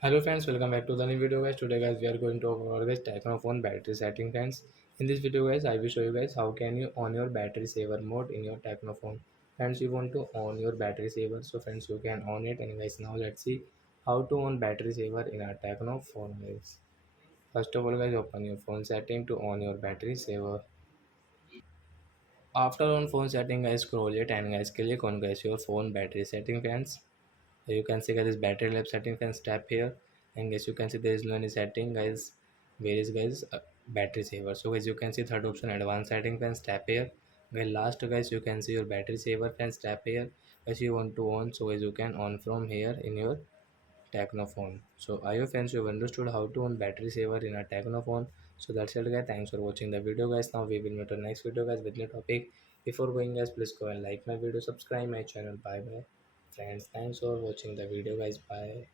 Hello friends, welcome back to the new video guys. Today guys we are going to talk about guys Technophone battery setting friends. In this video guys I will show you guys how can you on your battery saver mode in your Technophone. Friends, you want to on your battery saver, so friends you can on it. And guys now let's see how to on battery saver in our Technophone guys. First of all guys, open your phone setting to on your battery saver. After on phone setting guys, scroll it and guys click on guys your phone battery setting friends. You can see guys this battery life setting, can tap here. And guys you can see there is no any setting guys, where is guys battery saver. So guys you can see third option advanced setting, can tap here. Guys last guys you can see your battery saver, can tap here. Guys you want to on, so guys you can on from here in your Technophone. So I hope friends you have understood how to on battery saver in a Technophone. So that's it guys, thanks for watching the video guys. Now we will meet on next video guys with new topic. Before going guys, please go and like my video, subscribe my channel. Bye bye friends, thanks for watching the video guys. Bye.